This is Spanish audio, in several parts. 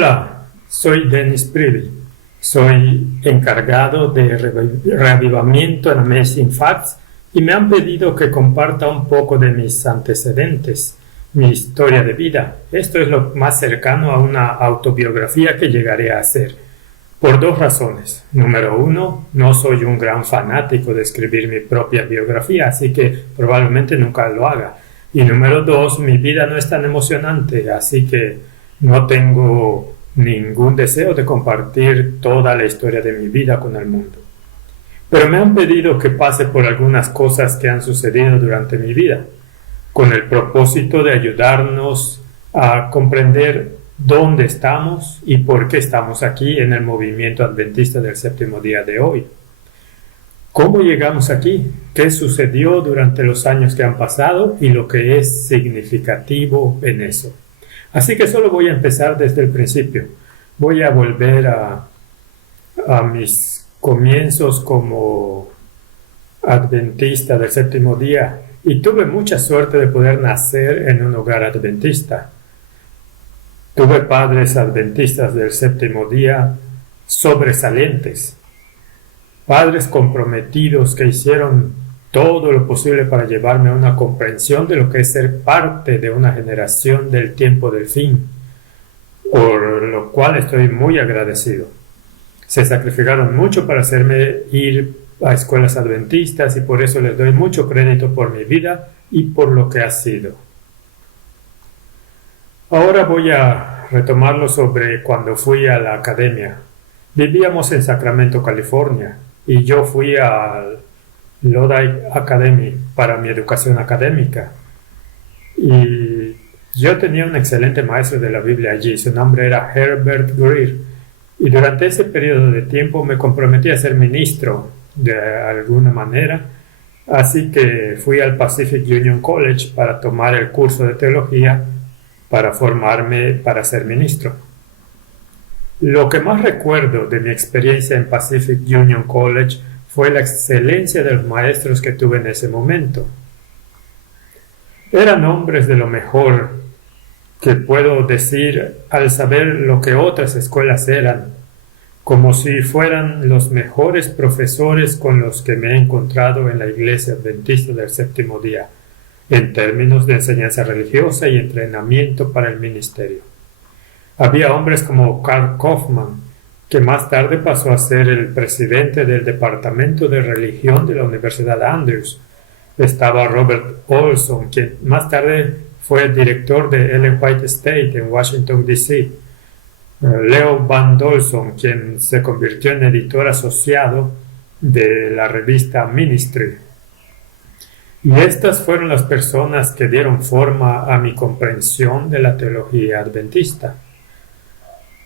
Hola, soy Dennis Privy. Soy encargado de reavivamiento en Amazing Facts y me han pedido que comparta un poco de mis antecedentes, mi historia de vida. Esto es lo más cercano a una autobiografía que llegaré a hacer, por dos razones. Número uno, no soy un gran fanático de escribir mi propia biografía, así que probablemente nunca lo haga. Y número dos, mi vida no es tan emocionante, así que no tengo ningún deseo de compartir toda la historia de mi vida con el mundo. Pero me han pedido que pase por algunas cosas que han sucedido durante mi vida, con el propósito de ayudarnos a comprender dónde estamos y por qué estamos aquí en el movimiento adventista del séptimo día de hoy. ¿Cómo llegamos aquí? ¿Qué sucedió durante los años que han pasado y lo que es significativo en eso? Así que solo voy a empezar desde el principio. Voy a volver a mis comienzos como adventista del séptimo día y tuve mucha suerte de poder nacer en un hogar adventista. Tuve padres adventistas del séptimo día sobresalientes, padres comprometidos que hicieron todo lo posible para llevarme a una comprensión de lo que es ser parte de una generación del tiempo del fin, por lo cual estoy muy agradecido. Se sacrificaron mucho para hacerme ir a escuelas adventistas y por eso les doy mucho crédito por mi vida y por lo que ha sido. Ahora voy a retomarlo sobre cuando fui a la academia. Vivíamos en Sacramento, California, y yo fui al Lodi Academy para mi educación académica. Y yo tenía un excelente maestro de la Biblia allí, su nombre era Herbert Greer. Y durante ese periodo de tiempo me comprometí a ser ministro de alguna manera, así que fui al Pacific Union College para tomar el curso de teología para formarme para ser ministro. Lo que más recuerdo de mi experiencia en Pacific Union College fue la excelencia de los maestros que tuve en ese momento. Eran hombres de lo mejor que puedo decir al saber lo que otras escuelas eran, como si fueran los mejores profesores con los que me he encontrado en la Iglesia Adventista del Séptimo Día, en términos de enseñanza religiosa y entrenamiento para el ministerio. Había hombres como Carl Kaufman, que más tarde pasó a ser el presidente del Departamento de Religión de la Universidad Andrews. Estaba Robert Olson, quien más tarde fue el director de Ellen White State en Washington, D.C. Leo Van Dolson, quien se convirtió en editor asociado de la revista Ministry. Y estas fueron las personas que dieron forma a mi comprensión de la teología adventista.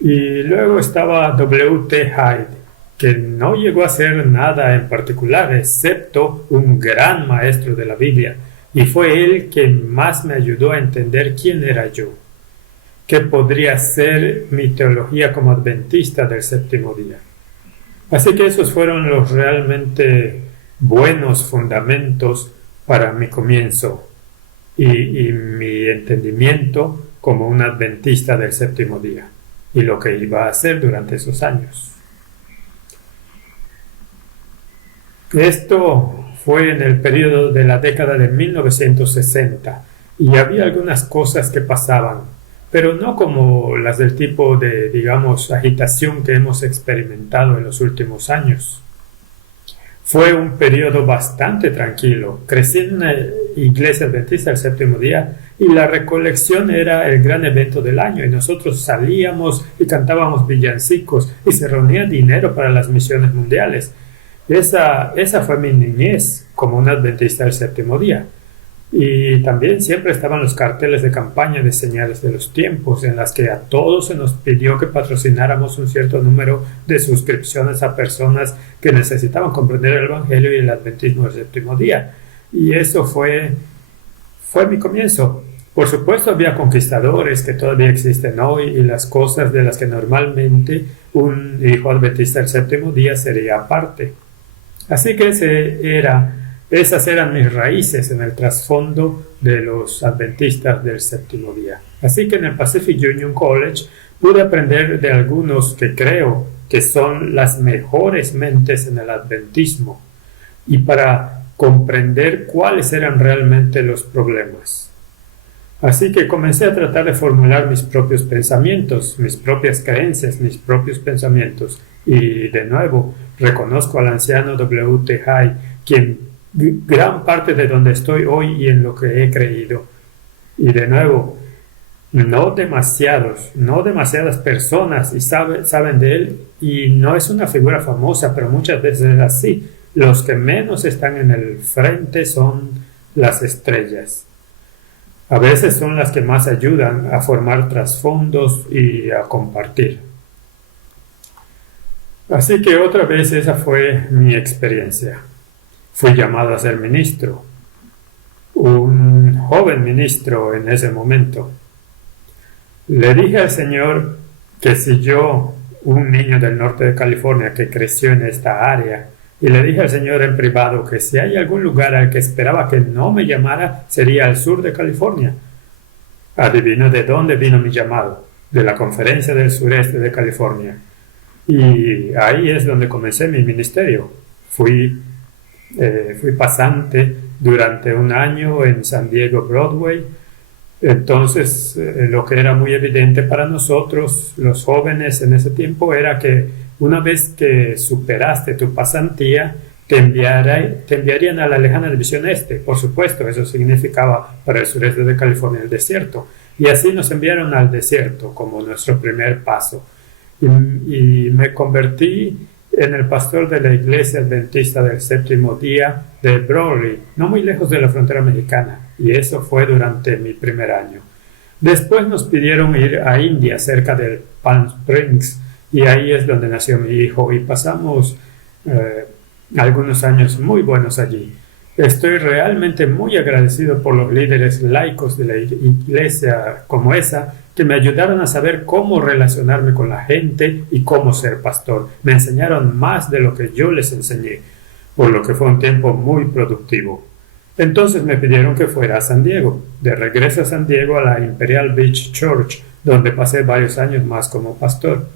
Y luego estaba W.T. Hyde, que no llegó a hacer nada en particular, excepto un gran maestro de la Biblia, y fue él quien más me ayudó a entender quién era yo, qué podría ser mi teología como adventista del séptimo día. Así que esos fueron los realmente buenos fundamentos para mi comienzo y mi entendimiento como un adventista del séptimo día y lo que iba a hacer durante esos años. Esto fue en el periodo de la década de 1960 y había algunas cosas que pasaban, pero no como las del tipo de, digamos, agitación que hemos experimentado en los últimos años. Fue un periodo bastante tranquilo. Crecí en una iglesia adventista del séptimo día y la recolección era el gran evento del año y nosotros salíamos y cantábamos villancicos y se reunía dinero para las misiones mundiales. Esa fue mi niñez como un adventista del séptimo día. Y también siempre estaban los carteles de campaña de señales de los tiempos en las que a todos se nos pidió que patrocináramos un cierto número de suscripciones a personas que necesitaban comprender el Evangelio y el adventismo del séptimo día. Y eso fue mi comienzo. Por supuesto había conquistadores que todavía existen hoy y las cosas de las que normalmente un hijo adventista del séptimo día sería aparte. Así que esas eran mis raíces en el trasfondo de los adventistas del séptimo día. Así que en el Pacific Union College Pude aprender de algunos que creo que son las mejores mentes en el adventismo y para comprender cuáles eran realmente los problemas. Así que comencé a tratar de formular mis propios pensamientos, mis propias creencias, mis propios pensamientos. Y de nuevo, reconozco al anciano W. T. High, quien gran parte de donde estoy hoy y en lo que he creído. Y de nuevo, no demasiadas personas y saben de él, y no es una figura famosa, pero muchas veces es así. Los que menos están en el frente son las estrellas. A veces son las que más ayudan a formar trasfondos y a compartir. Así que otra vez esa fue mi experiencia. Fui llamado a ser ministro, un joven ministro en ese momento. Le dije al Señor que si yo, un niño del norte de California que creció en esta área, y le dije al Señor en privado que si hay algún lugar al que esperaba que no me llamara, sería al sur de California. Adivino de dónde vino mi llamado, de la Conferencia del Sureste de California. Y ahí es donde comencé mi ministerio. Fui pasante durante un año en San Diego Broadway. Entonces, lo que era muy evidente para nosotros, los jóvenes en ese tiempo, era que una vez que superaste tu pasantía, te enviarían a la lejana división este. Por supuesto, eso significaba para el sureste de California el desierto. Y así nos enviaron al desierto como nuestro primer paso. Y me convertí en el pastor de la iglesia adventista del séptimo día de Brawley, no muy lejos de la frontera mexicana. Y eso fue durante mi primer año. Después nos pidieron ir a India, cerca de Palm Springs, y ahí es donde nació mi hijo, y pasamos algunos años muy buenos allí. Estoy realmente muy agradecido por los líderes laicos de la iglesia como esa, que me ayudaron a saber cómo relacionarme con la gente y cómo ser pastor. Me enseñaron más de lo que yo les enseñé, por lo que fue un tiempo muy productivo. Entonces me pidieron que fuera a San Diego, de regreso a San Diego a la Imperial Beach Church, donde pasé varios años más como pastor,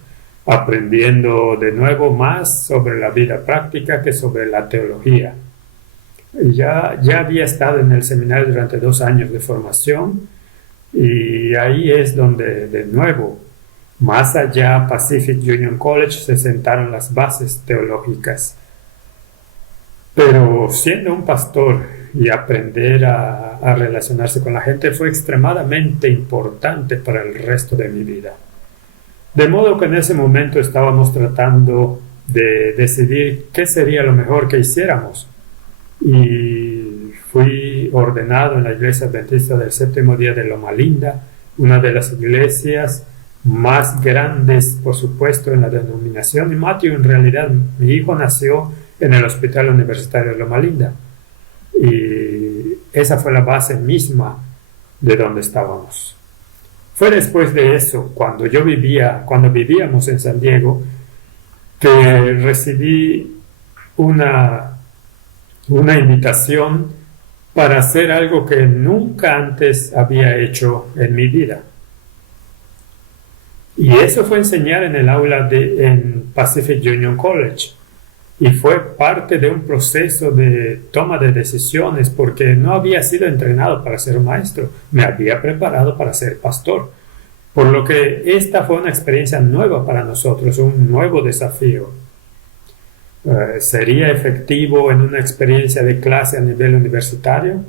aprendiendo de nuevo más sobre la vida práctica que sobre la teología. Ya había estado en el seminario durante 2 años de formación, y ahí es donde de nuevo, más allá Pacific Union College, se sentaron las bases teológicas. Pero siendo un pastor y aprender a relacionarse con la gente fue extremadamente importante para el resto de mi vida. De modo que en ese momento estábamos tratando de decidir qué sería lo mejor que hiciéramos. Y fui ordenado en la iglesia adventista del séptimo día de Loma Linda, una de las iglesias más grandes, por supuesto, en la denominación. Y Matthew, en realidad, mi hijo nació en el Hospital Universitario de Loma Linda. Y esa fue la base misma de donde estábamos. Fue después de eso, cuando vivíamos en San Diego, que recibí una invitación para hacer algo que nunca antes había hecho en mi vida. Y eso fue enseñar en el aula en Pacific Union College. Y fue parte de un proceso de toma de decisiones, porque no había sido entrenado para ser maestro, me había preparado para ser pastor. Por lo que esta fue una experiencia nueva para nosotros, un nuevo desafío. ¿Sería efectivo en una experiencia de clase a nivel universitario?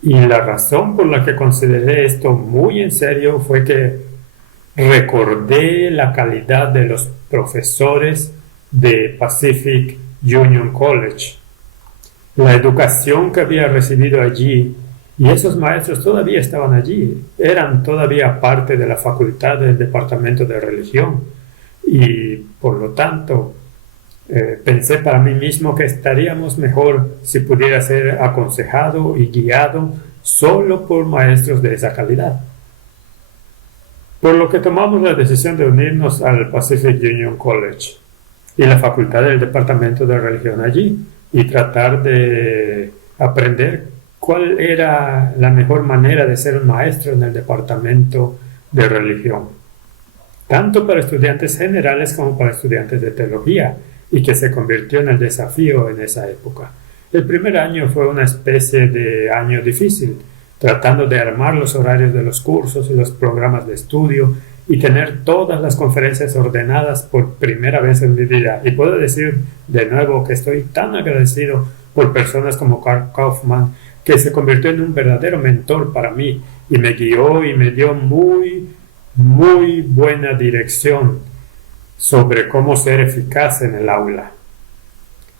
Y la razón por la que consideré esto muy en serio fue que recordé la calidad de los profesores de Pacific Union College, la educación que había recibido allí, y esos maestros todavía estaban allí, eran todavía parte de la facultad del departamento de religión, y por lo tanto pensé para mí mismo que estaríamos mejor si pudiera ser aconsejado y guiado solo por maestros de esa calidad. Por lo que tomamos la decisión de unirnos al Pacific Union College y la facultad del departamento de religión allí, y tratar de aprender cuál era la mejor manera de ser un maestro en el departamento de religión. tanto para estudiantes generales como para estudiantes de teología, y que se convirtió en el desafío en esa época. El primer año fue una especie de año difícil, tratando de armar los horarios de los cursos y los programas de estudio y tener todas las conferencias ordenadas por primera vez en mi vida. Y puedo decir de nuevo que estoy tan agradecido por personas como Carl Kaufman, que se convirtió en un verdadero mentor para mí y me guió y me dio muy buena dirección sobre cómo ser eficaz en el aula.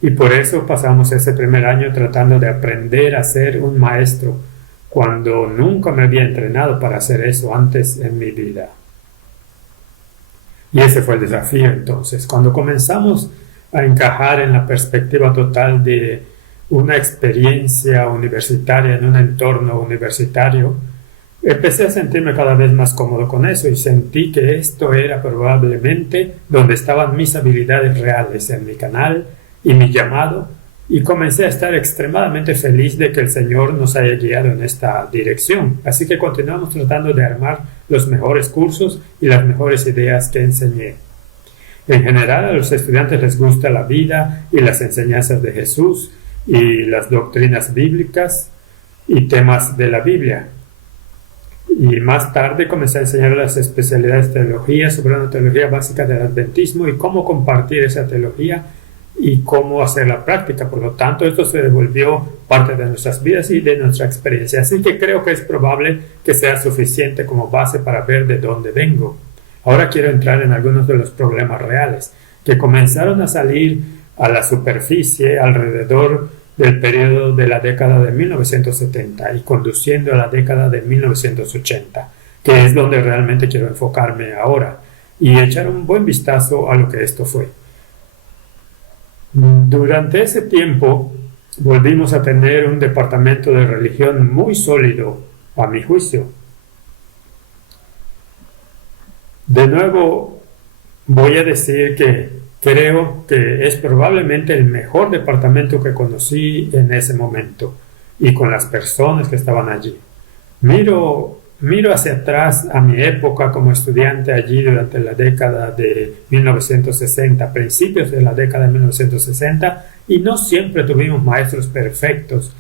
Y por eso pasamos ese primer año tratando de aprender a ser un maestro, cuando nunca me había entrenado para hacer eso antes en mi vida. Y ese fue el desafío entonces. Cuando comenzamos a encajar en la perspectiva total de una experiencia universitaria en un entorno universitario, empecé a sentirme cada vez más cómodo con eso y sentí que esto era probablemente donde estaban mis habilidades reales en mi canal y mi llamado, y comencé a estar extremadamente feliz de que el Señor nos haya guiado en esta dirección. Así que continuamos tratando de armar los mejores cursos y las mejores ideas que enseñé. En general, a los estudiantes les gusta la vida y las enseñanzas de Jesús y las doctrinas bíblicas y temas de la Biblia. Y más tarde comencé a enseñar las especialidades de teología sobre una teología básica del adventismo y cómo compartir esa teología y cómo hacerla práctica. Por lo tanto, esto se devolvió parte de nuestras vidas y de nuestra experiencia. Así que creo que es probable que sea suficiente como base para ver de dónde vengo. Ahora quiero entrar en algunos de los problemas reales que comenzaron a salir a la superficie alrededor del periodo de la década de 1970 y conduciendo a la década de 1980, que es donde realmente quiero enfocarme ahora y echar un buen vistazo a lo que esto fue. Durante ese tiempo volvimos a tener un departamento de religión muy sólido, a mi juicio. De nuevo, voy a decir que creo que es probablemente el mejor departamento que conocí en ese momento y con las personas que estaban allí. Miro hacia atrás a mi época como estudiante allí durante la década de 1960, principios de la década de 1960, y no siempre tuvimos maestros perfectos.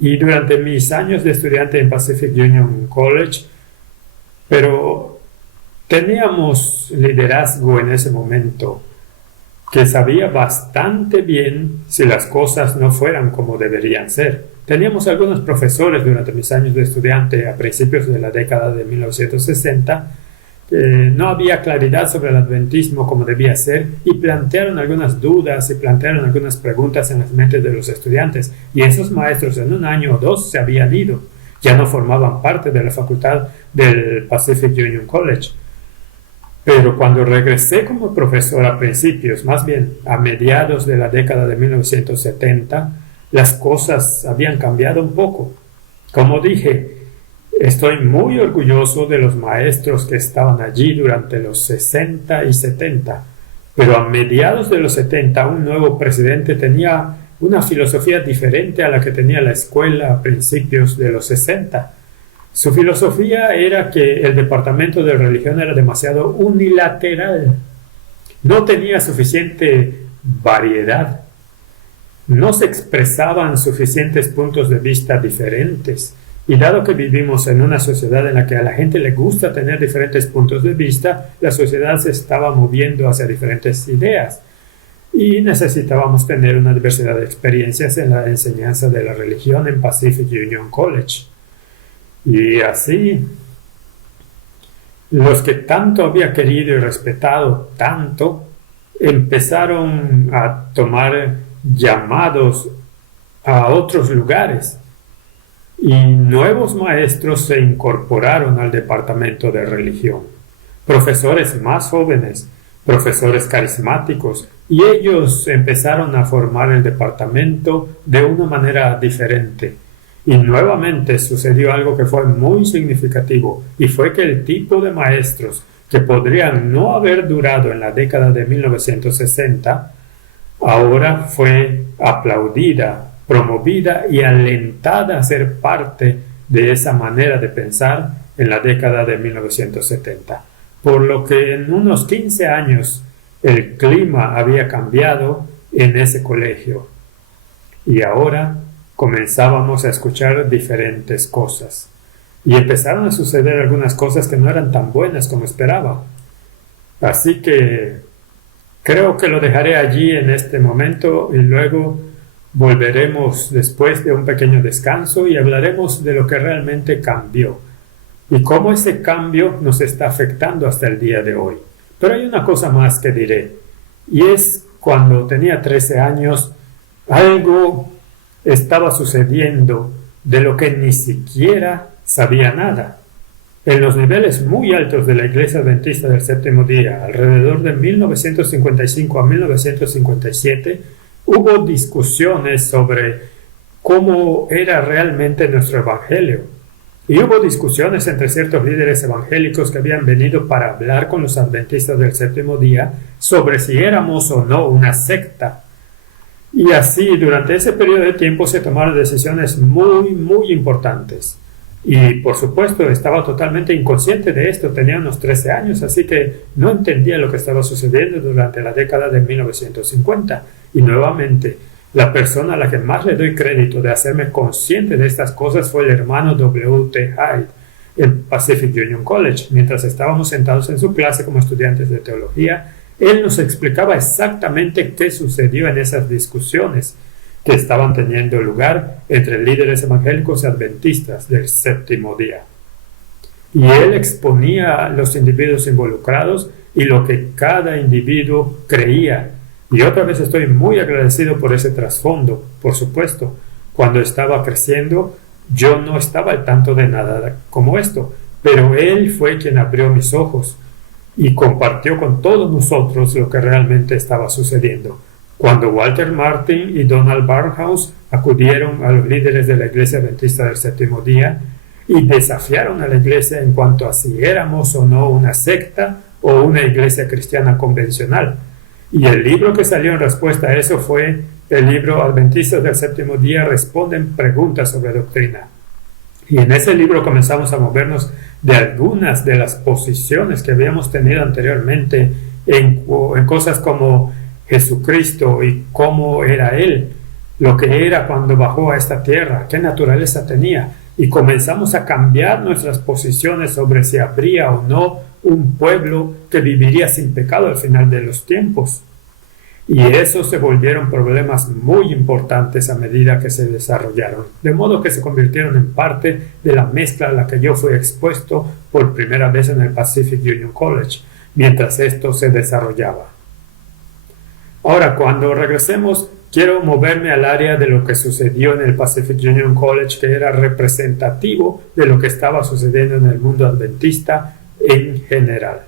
Y durante mis años de estudiante en Pacific Union College, pero teníamos liderazgo en ese momento que sabía bastante bien si las cosas no fueran como deberían ser. Teníamos algunos profesores durante mis años de estudiante a principios de la década de 1960. No había claridad sobre el adventismo como debía ser y plantearon algunas dudas y plantearon algunas preguntas en las mentes de los estudiantes. Y esos maestros en un año o dos se habían ido. Ya no formaban parte de la facultad del Pacific Union College. Pero cuando regresé como profesor a principios, más bien a mediados de la década de 1970, las cosas habían cambiado un poco. Como dije, estoy muy orgulloso de los maestros que estaban allí durante los 60 y 70, pero a mediados de los 70 un nuevo presidente tenía una filosofía diferente a la que tenía la escuela a principios de los 60. Su filosofía era que el departamento de religión era demasiado unilateral. No tenía suficiente variedad. No se expresaban suficientes puntos de vista diferentes. Y dado que vivimos en una sociedad en la que a la gente le gusta tener diferentes puntos de vista, la sociedad se estaba moviendo hacia diferentes ideas. Y necesitábamos tener una diversidad de experiencias en la enseñanza de la religión en Pacific Union College. Y así, los que tanto había querido y respetado tanto, empezaron a tomar llamados a otros lugares. Y nuevos maestros se incorporaron al departamento de religión. Profesores más jóvenes, profesores carismáticos, y ellos empezaron a formar el departamento de una manera diferente. Y nuevamente sucedió algo que fue muy significativo, y fue que el tipo de maestros que podrían no haber durado en la década de 1960, ahora fue aplaudida, promovida y alentada a ser parte de esa manera de pensar en la década de 1970. por lo que en unos 15 años el clima había cambiado en ese colegio. Y ahora comenzábamos a escuchar diferentes cosas. Y empezaron a suceder algunas cosas que no eran tan buenas como esperaba. Así que creo que lo dejaré allí en este momento y luego volveremos después de un pequeño descanso y hablaremos de lo que realmente cambió y cómo ese cambio nos está afectando hasta el día de hoy. Pero hay una cosa más que diré, y es cuando tenía 13 años, algo estaba sucediendo de lo que ni siquiera sabía nada. En los niveles muy altos de la Iglesia Adventista del Séptimo Día, alrededor de 1955 a 1957, hubo discusiones sobre cómo era realmente nuestro Evangelio. Y hubo discusiones entre ciertos líderes evangélicos que habían venido para hablar con los adventistas del Séptimo Día sobre si éramos o no una secta. Y así, durante ese periodo de tiempo se tomaron decisiones muy importantes. Y por supuesto estaba totalmente inconsciente de esto, tenía unos 13 años, así que no entendía lo que estaba sucediendo durante la década de 1950. Y nuevamente, la persona a la que más le doy crédito de hacerme consciente de estas cosas fue el hermano W.T. Hyde en Pacific Union College. Mientras estábamos sentados en su clase como estudiantes de teología, él nos explicaba exactamente qué sucedió en esas discusiones que estaban teniendo lugar entre líderes evangélicos y adventistas del Séptimo Día. Y él exponía a los individuos involucrados y lo que cada individuo creía. Y otra vez estoy muy agradecido por ese trasfondo. Por supuesto, cuando estaba creciendo, yo no estaba al tanto de nada como esto, pero él fue quien abrió mis ojos y compartió con todos nosotros lo que realmente estaba sucediendo. Cuando Walter Martin y Donald Barnhouse acudieron a los líderes de la Iglesia Adventista del Séptimo Día y desafiaron a la Iglesia en cuanto a si éramos o no una secta o una iglesia cristiana convencional. Y el libro que salió en respuesta a eso fue el libro Adventistas del Séptimo Día responden preguntas sobre doctrina. Y en ese libro comenzamos a movernos de algunas de las posiciones que habíamos tenido anteriormente en cosas como Jesucristo y cómo era Él, lo que era cuando bajó a esta tierra, qué naturaleza tenía. Y comenzamos a cambiar nuestras posiciones sobre si habría o no un pueblo que viviría sin pecado al final de los tiempos. Y esos se volvieron problemas muy importantes a medida que se desarrollaron, de modo que se convirtieron en parte de la mezcla a la que yo fui expuesto por primera vez en el Pacific Union College, mientras esto se desarrollaba. Ahora, cuando regresemos, quiero moverme al área de lo que sucedió en el Pacific Union College, que era representativo de lo que estaba sucediendo en el mundo adventista en general.